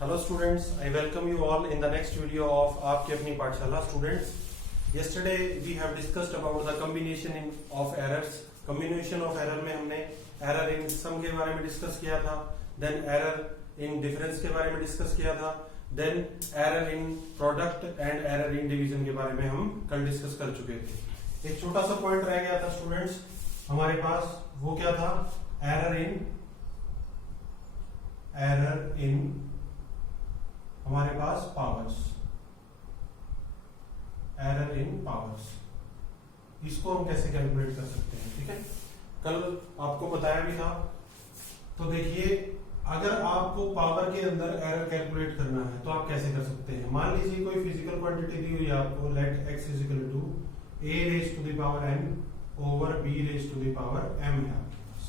Hello students, I welcome you all in the next video of आपकी अपनी पाठशाला students. Yesterday we have discussed about the combination of errors. Combination of error में हमने error in sum के बारे में discuss किया था, then error in difference के बारे में discuss किया था, then error in product and error in division के बारे में हम कल discuss कर चुके थे. एक छोटा सा point रह गया था students हमारे पास, वो क्या था? error in हमारे पास पावर्स, एरर इन पावर्स, इसको हम कैसे कैलकुलेट कर सकते हैं? ठीक है, कल आपको बताया भी था. तो देखिए, अगर आपको पावर के अंदर एरर कैलकुलेट करना है तो आप कैसे कर सकते हैं? मान लीजिए कोई फिजिकल क्वांटिटी दी हुई है आपको, let x is equal to a raise to the power n over b raise to the power m है आपके पास.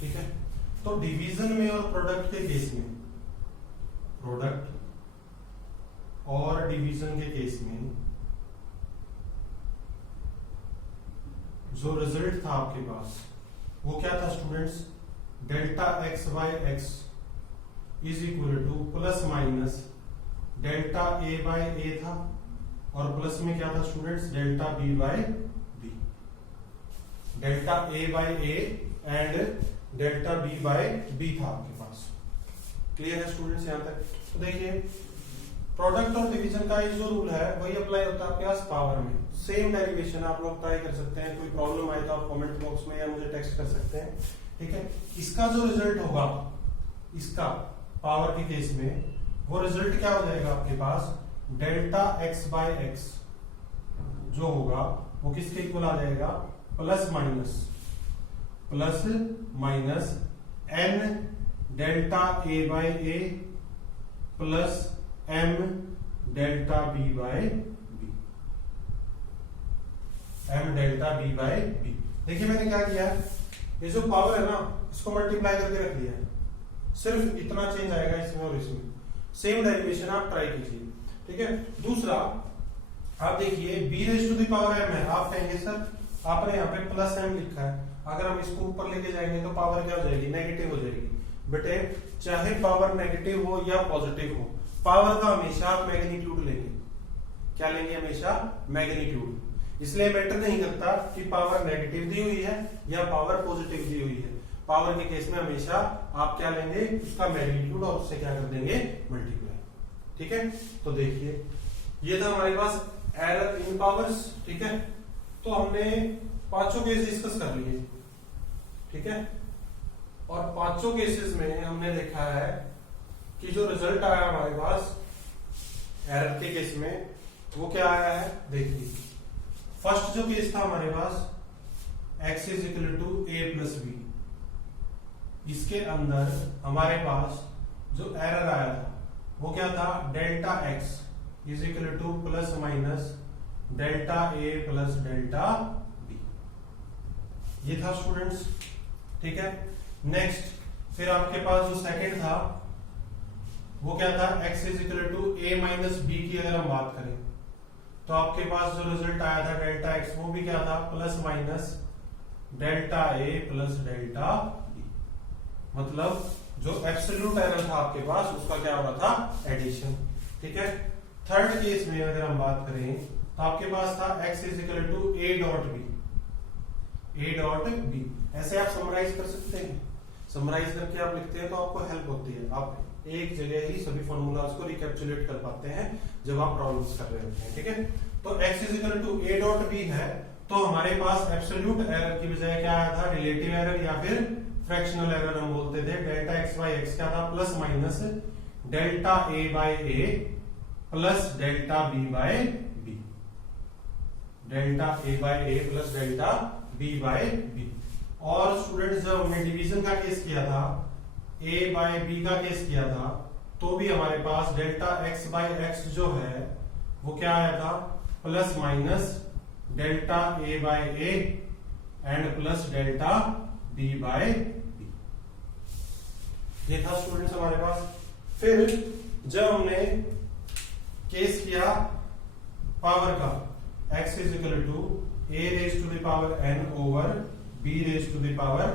ठीक है, तो डिवीजन में और प्रोडक्ट के केस में, प्रोडक्ट और डिवीजन के केस में जो रिजल्ट था आपके पास वो क्या था students? Delta x by x is equal to plus minus delta A by a था, और प्लस में क्या था students? Delta b by b. Delta A by a and delta b by b था आपके पास. क्लियर है स्टूडेंट्स यहां तक? तो देखिए, प्रोडक्ट और डिवीजन का ये जो रूल है वही अप्लाई होता है आपके पास पावर में. सेम डेरिवेशन आप लोग ट्राई कर सकते हैं. कोई प्रॉब्लम आए तो आप कमेंट बॉक्स में या मुझे टेक्स्ट कर सकते हैं. ठीक है, इसका जो रिजल्ट होगा इसका पावर के केस में, वो रिजल्ट क्या हो जाएगा आपके पास? डेल्टा एक्स बाय एक्स जो होगा वो किसके इक्वल आ जाएगा? Plus minus n delta A by A plus m delta b by b. m delta b by b. देखिए मैंने क्या किया है, ये जो पावर है ना इसको मल्टीप्लाई करके रख दिया है. सिर्फ इतना चेंज आएगा इसमें और इसमें. सेम डेरिवेशन आप ट्राई कीजिए. ठीक है, दूसरा आप देखिए b raise to the power m है. आप कहेंगे सर आपने यहाँ पे प्लस m लिखा है, अगर हम इसको ऊपर लेके जाएंगे तो पावर क्या हो जाएगी? नेगेटिव हो जाएगी. बेटे चाहे पावर नेगेटिव हो या पॉजिटिव हो, पावर का हमेशा आप मैग्नीट्यूड लेंगे. क्या लेंगे? हमेशा मैग्नीट्यूड. इसलिए मैटर नहीं करता कि पावर नेगेटिव दी हुई है या पावर पॉजिटिव दी हुई है. पावर के केस में हमेशा आप क्या लेंगे? उसका मैग्नीट्यूड, और उससे क्या कर देंगे? मल्टीप्लाई. ठीक है, तो देखिए ये था हमारे पास एरर इन पावर्स. ठीक है, तो हमने पांचों केस डिस्कस कर लिए. ठीक है, और पांचों केसेस में हमने देखा है कि जो रिजल्ट आया हमारे पास एरर के केस में वो क्या आया है. देखिए, फर्स्ट जो केस था हमारे पास x is equal to A plus B, इसके अंदर हमारे पास जो एरर आया था वो क्या था? Delta x is equal to plus minus delta A plus delta B. ये था स्टूडेंट्स. ठीक है, नेक्स्ट फिर आपके पास जो सेकंड था वो क्या था? x is equal to A minus B की अगर हम बात करें तो आपके पास जो रिजल्ट आया था डेल्टा x, वो भी क्या था? Plus minus delta A plus delta B. मतलब जो एब्सोल्यूट एरर था आपके पास उसका क्या हो रहा था? एडिशन. ठीक है, थर्ड केस में अगर हम बात करें तो आपके पास था x is equal to A dot B. ऐसे आप समराइज कर सकते हैं. समराइज करके आप लिखते हैं तो आपको हेल्प होती है. आप एक जगह ही सभी फॉर्मूलाज को रिकैप्चुलेट कर पाते हैं जब आप प्रॉब्लम्स कर रहे होते हैं. ठीक है, तो x is equal to A dot B है, तो हमारे पास एब्सोल्यूट एरर की बजाय क्या आया था? रिलेटिव एरर या फिर फ्रैक्शनल एरर हम बोलते थे. डेल्टा एक्स बाय एक्स क्या था? Plus minus delta A by A plus delta b by b. Delta A by A plus delta b by b. और स्टूडेंट्स जब हमने डिवीजन का केस किया था, a बाय b का केस किया था, तो भी हमारे पास डेल्टा x बाय x जो है वो क्या आया था? Plus minus delta a by a and plus delta b by b. ये था स्टूडेंट्स हमारे पास. फिर जब हमने केस किया पावर का, x is equal to a raise to the power n over b raise to the power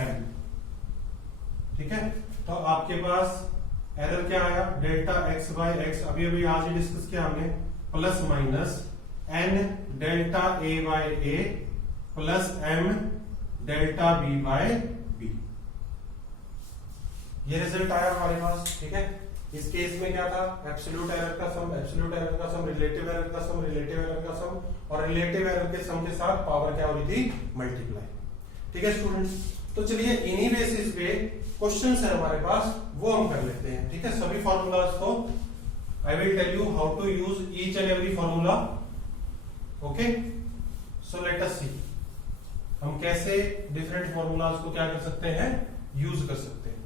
m. ठीक है, तो आपके पास एरर क्या आया, डेल्टा एक्स बाय एक्स, अभी अभी आज ही डिस्कस किया हमने, plus minus n delta A by A plus m delta b by b. ये रिजल्ट आया हमारे पास। ठीक है, इस केस में क्या था, एब्सोल्यूट एरर का सम, एब्सोल्यूट एरर का सम, रिलेटिव एरर का सम, रिलेटिव एरर का सम, और रिलेटिव एरर के सम के साथ पावर क्या हो रही थी, मल्टीप्लाई। ठीक है स्टूडेंट्स, तो चलिए इन्हीं बेसिस पे क्वेश्चंस है हमारे पास, वो हम कर लेते हैं। ठीक है, सभी फॉर्मूलाज को I will tell you how to use each and every formula. Okay, so let us see हम कैसे डिफरेंट फॉर्मूलाज को क्या कर सकते हैं, यूज कर सकते हैं।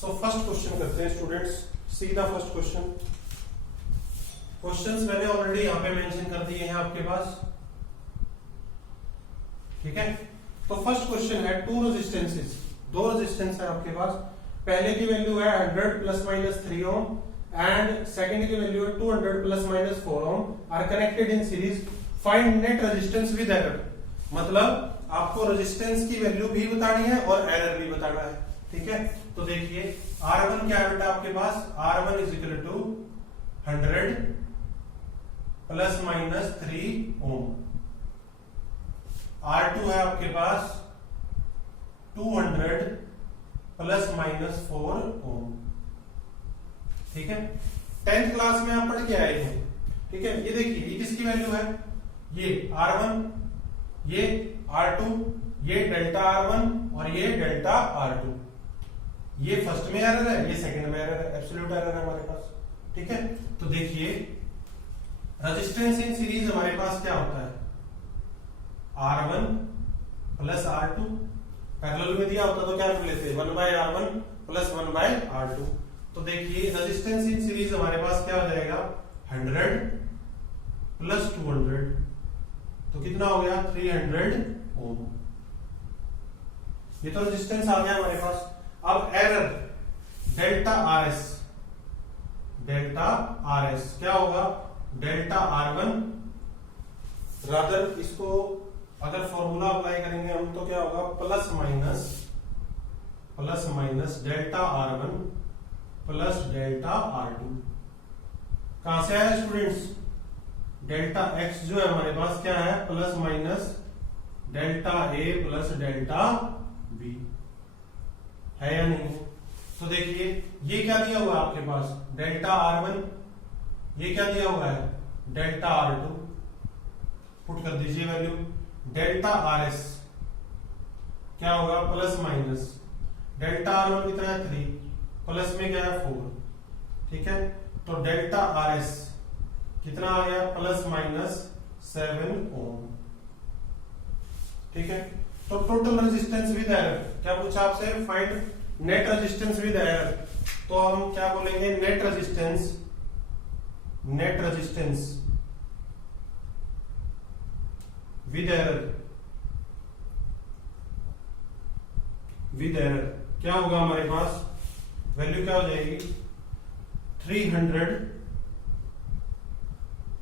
सो फर्स्ट क्वेश्चन करते हैं students, see the first question. Questions मैंने ऑलरेडी यहां पे मेंशन कर दिए हैं आपके पास। ठीक है, तो फर्स्ट क्वेश्चन है टू रेजिस्टेंसेस, दो रेजिस्टेंस है आपके पास। पहले की वैल्यू है 100 plus minus 3 ohm and second की वैल्यू है 200 plus minus 4 ohm are connected in series, find net resistance with error. मतलब आपको रेजिस्टेंस की वैल्यू भी बतानी है और एरर भी बताना है। ठीक है, तो देखिए R1 क्या है बेटा आपके पास, R1 is equal to 100 plus minus 3 ohm, R2 है आपके पास 200 प्लस माइनस 4 ओम। ठीक है, 10th क्लास में आप पढ़ के आए हैं। ठीक है, ये देखिए ये किसकी वैल्यू है, ये R1, ये R2, ये डेल्टा R1 और ये डेल्टा R2। ये फर्स्ट में एरर है, ये सेकंड में एरर है, एब्सोल्यूट एरर है हमारे पास। ठीक है, तो देखिए रेजिस्टेंस इन सीरीज हमारे पास क्या होता है, R1 प्लस R2, पैरेलल में दिया होता तो क्या कर लेते, 1 bye R1 plus 1 bye R2। तो देखिए रेजिस्टेंस इन सीरीज हमारे पास क्या हो जाएगा, 100 प्लस 200, तो कितना हो गया 300 ओम। ये तो रेजिस्टेंस आ गया हमारे पास। अब error delta RS, delta RS क्या होगा, डेल्टा R1 रादर, इसको अगर फॉर्मूला अप्लाई करेंगे हम तो क्या होगा, plus minus delta R1 plus delta R2। कहां से आया स्टूडेंट्स, डेल्टा X जो है हमारे पास क्या है, plus minus delta A plus delta B, है या नहीं है। तो देखिए ये क्या दिया हुआ है आपके पास, डेल्टा R1, ये क्या दिया हुआ है, डेल्टा R2, पुट कर दीजिए वैल्यू। डेल्टा RS क्या होगा, प्लस माइनस डेल्टा R1 कितना है 3, प्लस में क्या है 4। ठीक है, तो डेल्टा RS कितना आ गया, प्लस माइनस 7 ओम। ठीक है, तो टोटल रेजिस्टेंस विद एरर, क्या पूछा आपसे, find net resistance with error. तो हम क्या बोलेंगे, नेट रेजिस्टेंस विद एरर क्या होगा हमारे पास, वैल्यू क्या हो जाएगी, 300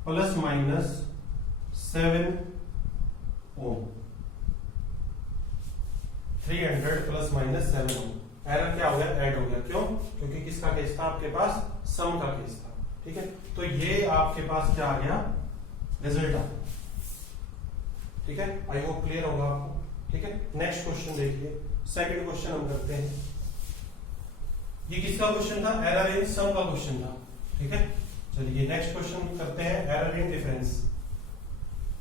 प्लस माइनस 7 ओम, 300 प्लस माइनस 7 ओम। एरर क्या हो गया, ऐड हो गया, क्यों, क्योंकि किसका केस था आपके पास, सम का केस था। ठीक है, तो ये आपके पास क्या आ गया, रिजल्ट आ गया। ठीक है, आई होप क्लियर होगा आपको। ठीक है, नेक्स्ट क्वेश्चन देखिए, सेकंड क्वेश्चन हम करते हैं। ये किसका क्वेश्चन था, एरर इन सम का क्वेश्चन था। ठीक है, चलिए नेक्स्ट क्वेश्चन करते हैं, एरर इन डिफरेंस।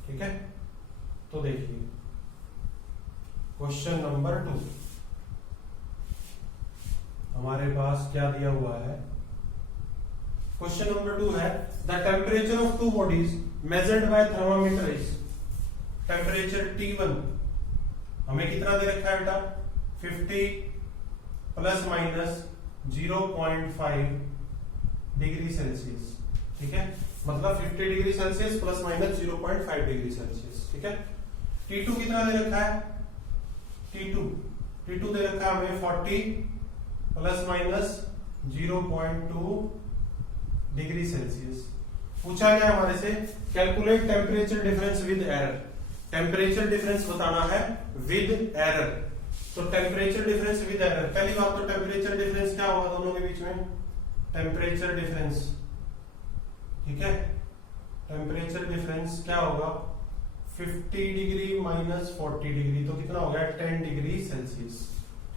ठीक है, तो देखिए क्वेश्चन नंबर 2 हमारे पास क्या दिया हुआ है, क्वेश्चन नंबर 2 है, the temperature of two bodies measured by thermometer is, temperature T1 हमें कितना दे रखा है बेटा, 50 प्लस माइनस 0.5 डिग्री सेल्सियस। ठीक है, मतलब 50 degree Celsius plus minus 0.5 degree Celsius. ठीक है, T2 कितना दे रखा है, T2 दे रखा है हमें 40 प्लस माइनस 0.2 डिग्री सेल्सियस। पूछा गया हमारे से calculate temperature difference with error, temperature difference बताना है विद एरर। तो टेम्परेचर डिफरेंस विद एरर, पहली बात तो टेम्परेचर डिफरेंस क्या होगा दोनों के बीच में, टेम्परेचर डिफरेंस, ठीक है, टेम्परेचर डिफरेंस क्या होगा 50 डिग्री माइनस 40 डिग्री, तो कितना हो गया 10 डिग्री सेल्सियस,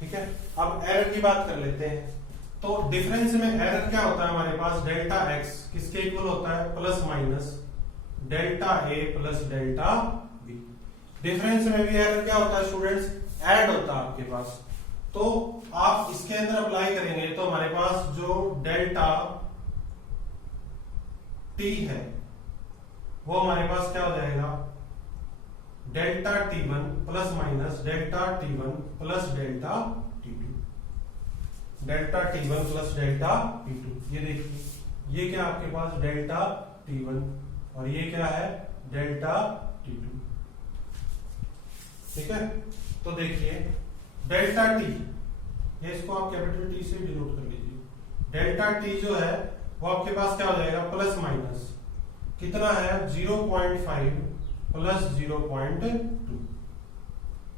ठीक है। अब एरर की बात कर लेते हैं, तो डिफरेंस में एरर क्या होता है हमारे पास, डेल्टा एक्स किसके इक्वल होता है, plus minus delta A plus delta B. Difference में भी एरर क्या होता है स्टूडेंट्स, ऐड होता है आपके पास, तो आप इसके अंदर अप्लाई करेंगे तो हमारे पास जो डेल्टा टी है वो हमारे पास क्या हो जाएगा, delta T1 plus minus delta T1 plus delta T2, delta T1 plus delta T2। ये देखिए ये क्या आपके पास डेल्टा T1 और ये क्या है डेल्टा T2, ठीक है। तो देखिए डेल्टा T, ये इसको आप कैपिटल T से डिनोट कर लीजिए, डेल्टा T जो है वो आपके पास क्या हो जाएगा प्लस माइनस कितना है 0.5 प्लस 0.2,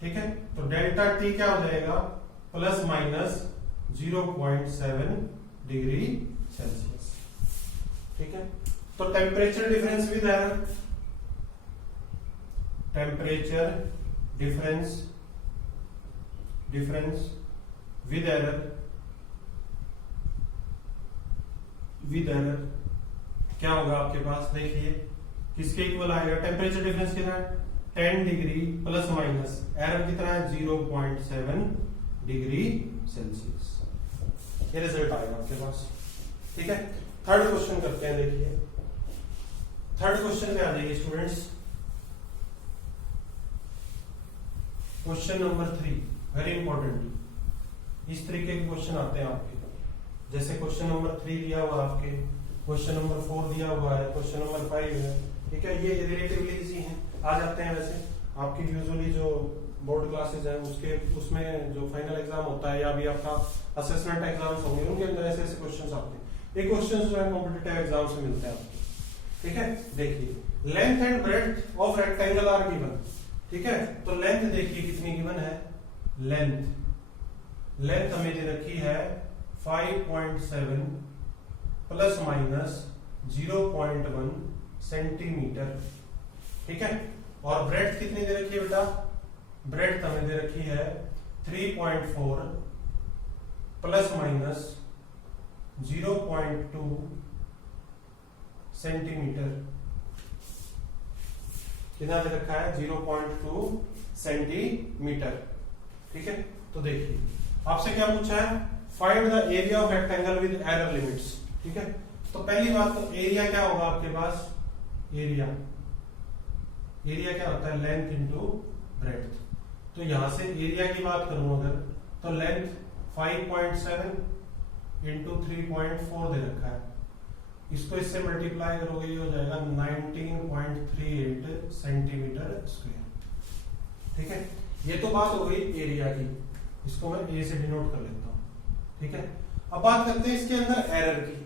ठीक है। तो डेल्टा T क्या हो जाएगा प्लस माइनस 0.7 डिग्री सेल्सियस, ठीक है। तो temperature difference with error, temperature difference with error क्या होगा आपके पास, देखिए किसके इक्वल आएगा, टेम्परेचर डिफरेंस कितना है 10 डिग्री प्लस माइनस एरर कितना है 0.7 डिग्री सेल्सियस, ये रिजल्ट आएगा आपके पास, ठीक है। थर्ड क्वेश्चन करते हैं, देखिए थर्ड क्वेश्चन पे आ जाइए students, question number 3 very important, इस तरीके के क्वेश्चन आते हैं आपके, जैसे क्वेश्चन नंबर 3 दिया हुआ आपके, क्वेश्चन नंबर 4 दिया हुआ है, क्वेश्चन नंबर 5 है, ठीक है। ये रिलेटिवली इजी हैं, आ जाते हैं वैसे आपकी यूजुअली जो बोर्ड क्लासेस हैं उसमें जो फाइनल एग्जाम होता है या भी आपका असेसमेंट एग्जाम्स होंगे उनके अंदर ऐसे ऐसे क्वेश्चंस आते हैं, ये क्वेश्चंस जो है कॉम्पिटिटिव एग्जाम से मिलते हैं आपको, ठीक है। देखिए length and breadth of rectangle are given, ठीक है। तो लेंथ देखिए कितनी गिवन है, लेंथ हमें दे रखी है 5.7 प्लस माइनस 0.1 सेंटीमीटर, ठीक है। और ब्रेड्थ कितनी दे रखी है बेटा, ब्रेड्थ हमें दे रखी है 3.4 प्लस माइनस 0.2 सेंटीमीटर, कितना दे रखा है 0.2 सेंटीमीटर, ठीक है। तो देखिए आपसे क्या पूछा है, find the area of rectangle with error limits, ठीक है। तो पहली बात तो एरिया क्या होगा आपके पास, एरिया क्या होता है लेंथ इंटू ब्रेड्थ, तो यहां से एरिया की बात करूं अगर तो लेंथ 5.7 इंटू 3.4 दे रखा है, इसको इससे मल्टीप्लाई करोगे ये हो जाएगा 19.38 सेंटीमीटर स्क्वायर, ठीक है। ये तो बात हो गई एरिया की, इसको मैं ए से डिनोट कर लेता हूं, ठीक है। अब बात करते हैं इसके अंदर एरर की,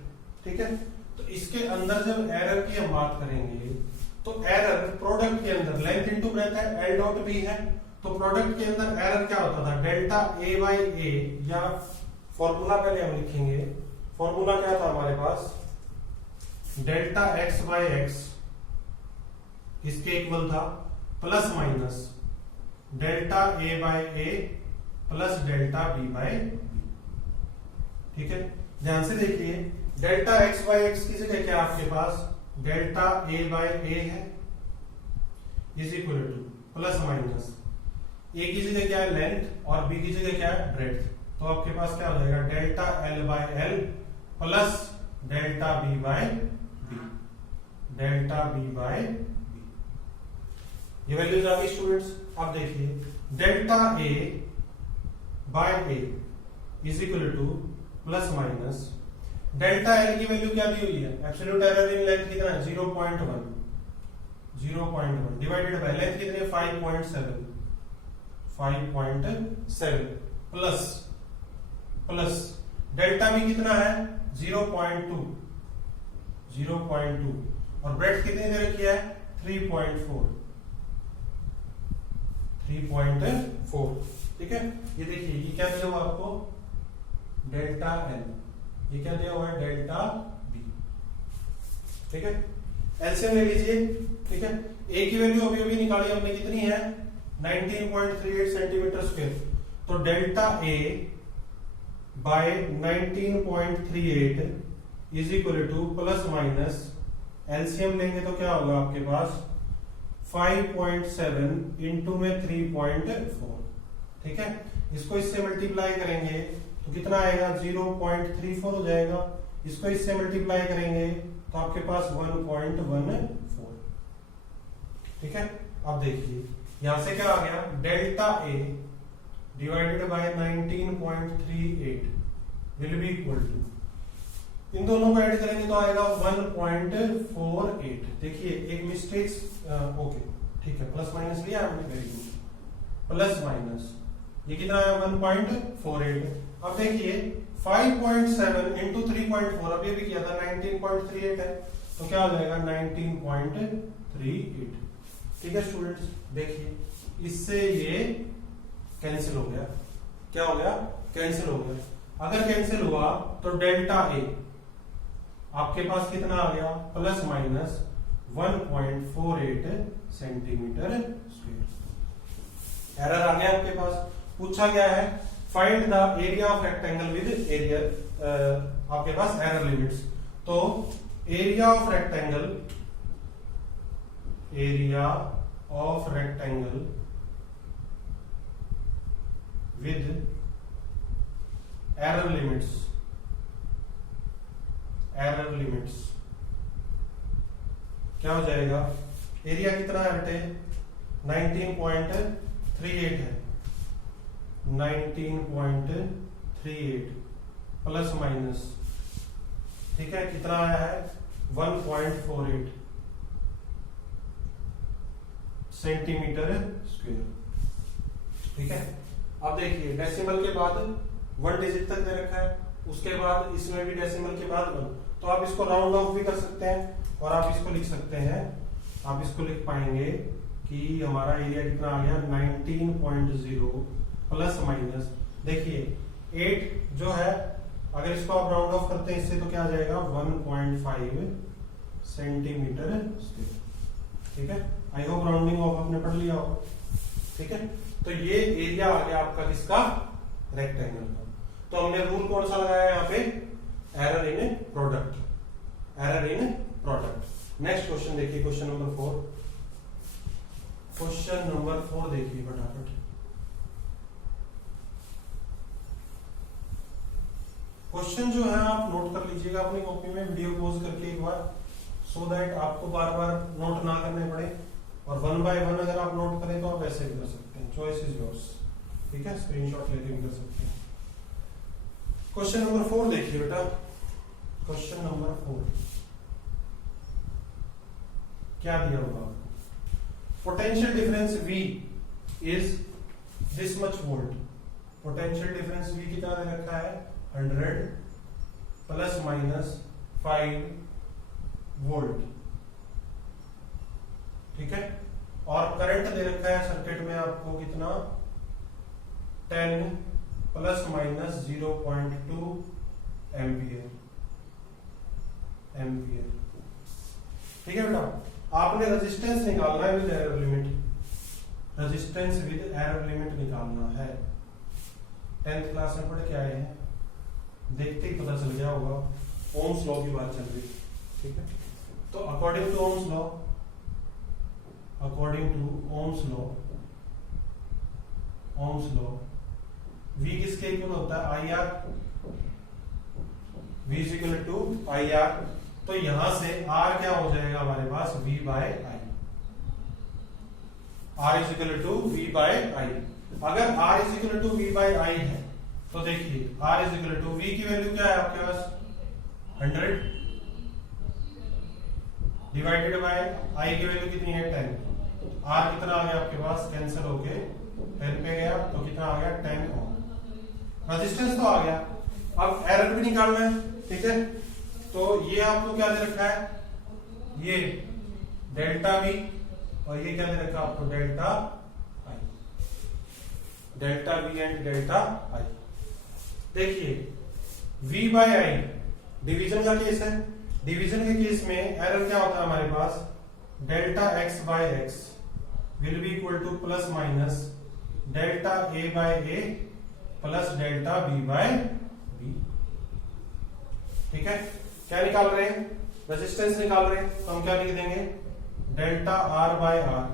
ठीक है। तो इसके अंदर जब एरर की हम बात करेंगे तो एरर प्रोडक्ट के अंदर लेंथ इंटू ब्रेड्थ है, एल डॉट बी है, तो प्रोडक्ट के अंदर एरर क्या होता था डेल्टा ए बाई ए, या फॉर्मूला पहले हम लिखेंगे, फॉर्मूला क्या था हमारे पास डेल्टा एक्स बाई एक्स किसके इक्वल था plus minus delta A by A plus delta B by B, ठीक है। ध्यान से देखिए डेल्टा एक्स बाई एक्स की जगह क्या आपके पास डेल्टा ए बाई ए है is equal to plus minus a की जगह क्या है लेंथ और बी की जगह क्या है ब्रेड्थ, तो आपके पास क्या हो जाएगा delta L by L plus delta B by B, delta B by B, ये वैल्यूज आ गई स्टूडेंट्स। अब देखिए delta A by A is equal to plus minus delta L की वैल्यू क्या दी हुई है, एब्सोल्यूट एरर इन लेंथ कितना है 0.1 डिवाइडेड बाय लेंथ कितनी है 5.7 प्लस डेल्टा भी कितना है 0.2 और ब्रेड्थ कितनी दे रखी है 3.4, ठीक है। ये देखिए ये क्या दिया हुआ आपको, डेल्टा एल, ये क्या दिया हुआ है, डेल्टा बी। ठीक है, एलसीएम ले लीजिए। ठीक है, ए की वैल्यू अभी अभी निकाली हमने, कितनी है, 19.38 सेंटीमीटर स्क्वायर। तो delta A by 19.38 is equal to plus minus, LCM लेंगे तो क्या होगा आपके पास 5.7 इंटू में 3.4। ठीक है, इसको इससे मल्टीप्लाई करेंगे तो कितना आएगा, 0.34 हो जाएगा। इसको इससे मल्टीप्लाई करेंगे तो आपके पास 1.14। ठीक है, अब देखिए यहां से क्या आ गया, delta a divided by 19.38 will be equal to, इन दोनों को ऐड करेंगे तो आएगा 1.48। देखिए एक मिस्टेक, ओके ठीक है, प्लस माइनस लिया हमने, वेरी गुड, प्लस माइनस ये कितना है 1.48। अब देखिए 5.7 इंटू 3.4, अब ये भी किया था 19.38 है, तो क्या हो जाएगा 19.38। ठीक है स्टूडेंट्स, देखिए इससे ये कैंसिल हो गया, क्या हो गया, कैंसिल हो गया। अगर कैंसिल हुआ तो डेल्टा ए आपके पास कितना आ गया, plus minus 1.48 centimetre square. Error आ गया आपके पास, पूछा गया है find the area of rectangle with area, आपके पास एरर लिमिट्स। तो area of rectangle, area of rectangle with error limits, error limits क्या हो जाएगा, एरिया कितना है बेटे 19.38 है, 19.38 प्लस माइनस, ठीक है कितना आया है 1.48 सेंटीमीटर स्क्वायर। ठीक है, अब देखिए डेसिमल के बाद 1 डिजिट तक दे रखा है, उसके बाद इसमें भी डेसिमल के बाद 1, तो आप इसको राउंड ऑफ भी कर सकते हैं और आप इसको लिख सकते हैं, आप इसको लिख पाएंगे कि हमारा एरिया कितना आ गया 19.0 प्लस माइनस, देखिए 8 जो है अगर इसको आप राउंड ऑफ करते हैं इससे तो क्या आ जाएगा 1.5 सेंटीमीटर स्क्वायर। ठीक है, आई होप राउंडिंग ऑफ आपने पढ़ लिया होगा। ठीक है, तो ये एरिया आ गया आपका किसका, रेक्टेंगल का। तो हमने रूल कौन सा लगाया यहाँ पे, error in product, error in product. Next question देखिए, क्वेश्चन नंबर 4, क्वेश्चन नंबर 4 देखिए फटाफट। क्वेश्चन जो है आप नोट कर लीजिएगा अपनी कॉपी में, वीडियो पॉज करके एक बार, सो दैट आपको बार बार नोट ना करने पड़े, और 1 बाय 1 अगर आप नोट करें तो आप वैसे भी कर सकते हैं, चॉइस इज योर्स। ठीक है, स्क्रीनशॉट लेके भी कर सकते हैं। क्वेश्चन नंबर 4 देखिए बेटा, क्वेश्चन नंबर 4 क्या दिया होगा, potential difference V is this much volt. Potential difference V कितना दे रखा है 100 प्लस माइनस 5 वोल्ट। ठीक है, और करंट दे रखा है सर्किट में आपको कितना 10 प्लस माइनस 0.2 एम्पियर, एम्पियर। ठीक है बेटा, आपने रेजिस्टेंस निकालना है with error limit, resistance with error limit निकालना है। 10th क्लास में पढ़ के आए हैं, देखते ही पता चल गया होगा, ओम्स लॉ की बात चल रही। ठीक है, तो according to Ohm's law, according to Ohm's law, Ohm's law V किसके इक्वल होता है IR, V is equal to IR। तो यहां से R क्या हो जाएगा हमारे पास V by I, R is equal to V by I। अगर R is equal to V by I है तो देखिए R is equal to V की वैल्यू क्या है आपके पास 100 डिवाइडेड बाय I की वैल्यू कितनी है 10। R कितना आ गया आपके पास, कैंसिल होके 10 पे गया तो कितना आ गया 10 ओम। रेजिस्टेंस तो आ गया, अब एरर भी निकालना है। ठीक है, तो ये आपको क्या दे रखा है, ये डेल्टा V, और ये क्या दे रखा है आपको delta I। Delta v and delta I. देखिए v बाय आई डिवीजन का केस है। डिवीजन के केस में एरर क्या होता है हमारे पास, delta x by x will be equal to plus minus delta a by A plus delta b by b। ठीक है, क्या निकाल रहे हैं, रेजिस्टेंस निकाल रहे हैं, तो हम क्या लिख देंगे, delta r by r,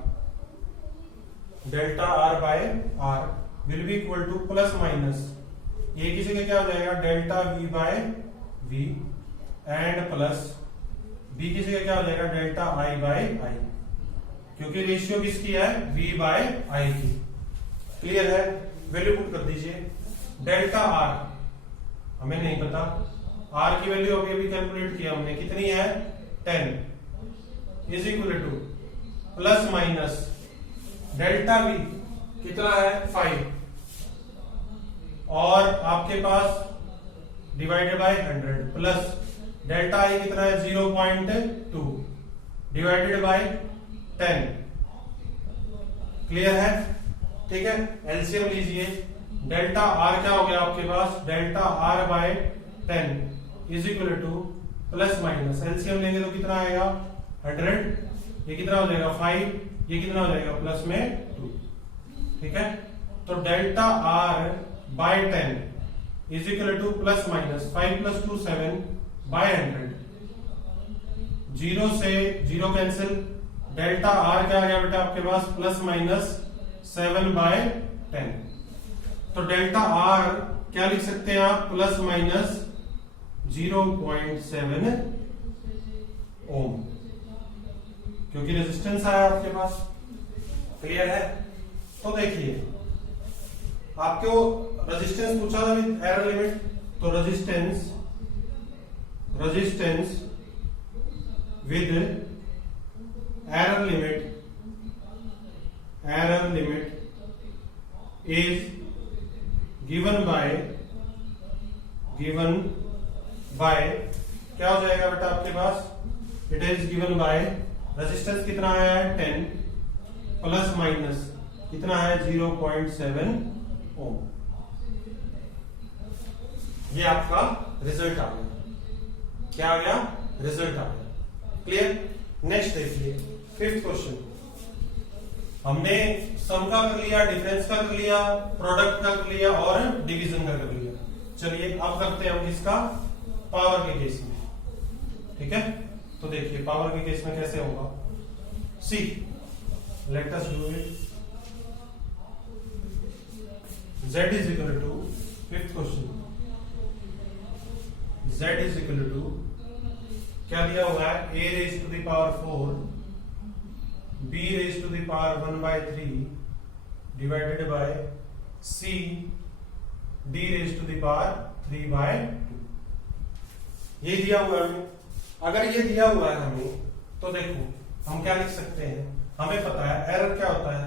delta r by r will be equal to plus minus ये की जगह क्या हो जाएगा, delta v by v and plus b की जगह क्या हो जाएगा, डेल्टा i बाय i, क्योंकि रेशियो किसकी है, v बाय i की। क्लियर है, वैल्यू पुट कर दीजिए। डेल्टा r हमें नहीं पता, r की वैल्यू अभी कैलकुलेट किया हमने, कितनी है 10 is equal to plus minus delta v कितना है 5 और आपके पास divided by 100 plus delta i कितना है 0.2 डिवाइडेड बाय 10। क्लियर है, ठीक है। एलसीएम लीजिए, डेल्टा r क्या हो गया आपके पास, delta r by 10 is equal to plus minus LCM लेंगे तो कितना आएगा 100, ये कितना हो जाएगा 5, ये कितना हो जाएगा प्लस में 2। ठीक है, तो delta r by 10 is equal to plus minus 5 plus 2 7 by 100, 0 से 0 कैंसिल, डेल्टा r क्या आ गया बेटा आपके पास प्लस माइनस 7 बाय 10। तो डेल्टा r क्या लिख सकते हैं आप, प्लस माइनस 0.7 ओम, क्योंकि रेजिस्टेंस आया आपके पास। क्लियर है, तो देखिए आपको रेजिस्टेंस पूछा था विद एरर लिमिट, तो resistance with error limit is given by क्या हो जाएगा बेटा आपके पास, it is given by resistance कितना आया है 10 प्लस माइनस कितना है 0.7 ओम। ये आपका रिजल्ट आ गया, क्या आ गया, रिजल्ट आ गया। क्लियर, नेक्स्ट देखिए 5th क्वेश्चन। हमने सम का कर लिया, डिफरेंस का कर लिया, प्रोडक्ट का कर लिया और डिवीजन का कर लिया। चलिए अब करते हैं हम किसका, पावर के केस में। ठीक है, तो देखिए पावर के केस में कैसे होगा, see let us do it. z is equal to 5th question, z is equal to क्या दिया हुआ है, a raised to the power 4 b raised to the power 1/3 divided by c d raised to the power 3/2। ये दिया हुआ है हमें। अगर ये दिया हुआ है हमें, तो देखो हम क्या लिख सकते हैं, हमें पता है एरर क्या होता है,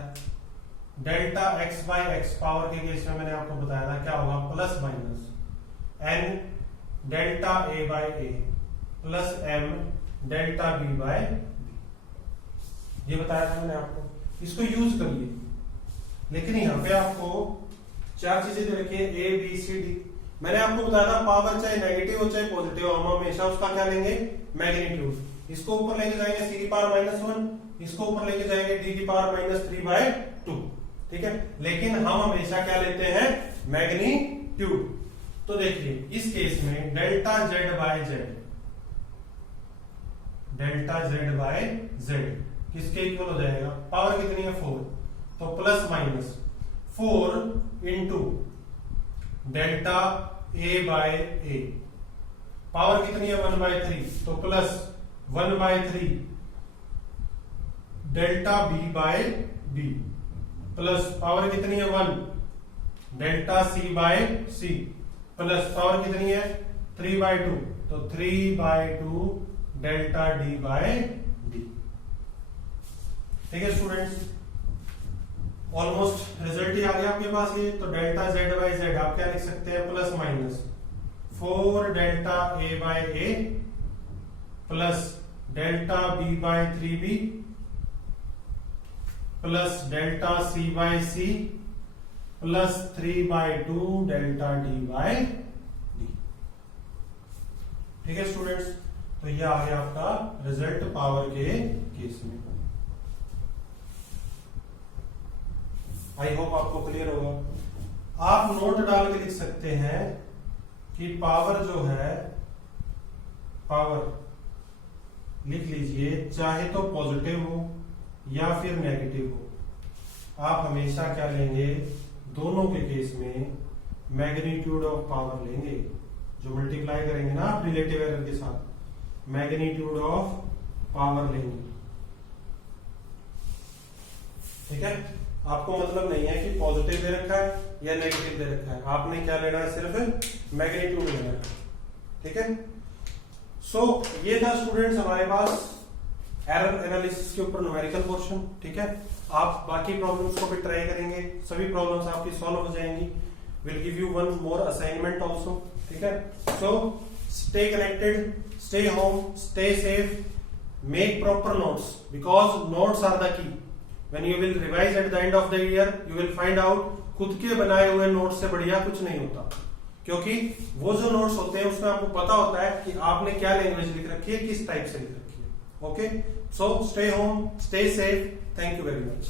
delta x by X, power के केस में मैंने आपको बताया था क्या होगा, plus minus n delta a by A plus m delta b by b, ये बताया था मैंने आपको, इसको यूज करिए। लेकिन यहाँ पे आपको 4 चीजें दे रखी है a b c d। मैंने आपको बताया था पावर चाहे नेगेटिव हो चाहे पॉजिटिव हो, हम हमेशा उसका क्या लेंगे, मैग्नीट्यूड। इसको ऊपर लेके जाएंगे c की पावर -1, इसको ऊपर लेके जाएंगे d की पावर -3/2। ठीक है, लेकिन हम हमेशा क्या लेते हैं, मैग्नीट्यूड। तो देखिए इस केस में डेल्टा z बाय z किसके इक्वल हो जाएगा, पावर कितनी है 4, तो plus minus 4 into delta a by A, power कितनी है 1/3, तो plus 1/3 delta b by b plus power कितनी है 1 delta c by c plus power कितनी है 3/2, तो 3/2 डेल्टा d बाय d। ठीक है स्टूडेंट्स, ऑलमोस्ट रिजल्ट ही आ गया आपके पास ये। तो डेल्टा z बाय z आप क्या लिख सकते हैं, plus minus 4 delta a by A plus delta b by 3b plus delta c by c plus 3/2 delta D by D. ठीक है स्टूडेंट्स, तो ये आ गया आपका रिजल्ट पावर के केस में। आई होप आपको क्लियर होगा। आप नोट डाल के लिख सकते हैं कि पावर जो है, पावर लिख लीजिए, चाहे तो पॉजिटिव हो या फिर नेगेटिव हो, आप हमेशा क्या लेंगे, दोनों के केस में मैग्नीट्यूड ऑफ पावर लेंगे, जो मल्टीप्लाई करेंगे ना आप रिलेटिव एरर के साथ, मैग्नीट्यूड ऑफ पावर लेंगे। ठीक है, आपको मतलब नहीं है कि पॉजिटिव दे रखा है या नेगेटिव दे रखा है, आपने क्या लेना है, सिर्फ मैग्नीट्यूड लेना है। ठीक है, सो ये था स्टूडेंट्स हमारे पास एरर एनालिसिस के ऊपर न्यूमेरिकल पोर्शन। ठीक है, आप बाकी प्रॉब्लम्स को भी ट्राई करेंगे, सभी प्रॉब्लम्स आपकी सॉल्व हो जाएंगी। Will give you one more assignment also. ठीक है, so stay connected, stay home, stay safe, make proper notes because notes are the key. When you will revise at the end of the year you will find out खुद के बनाए हुए notes से बढ़िया कुछ नहीं होता, क्योंकि वो जो नोट्स होते हैं उसमें आपको पता होता है कि आपने क्या लैंग्वेज लिख रखी है, किस टाइप से लिख रखी है। Okay, so stay home, stay safe, thank you very much.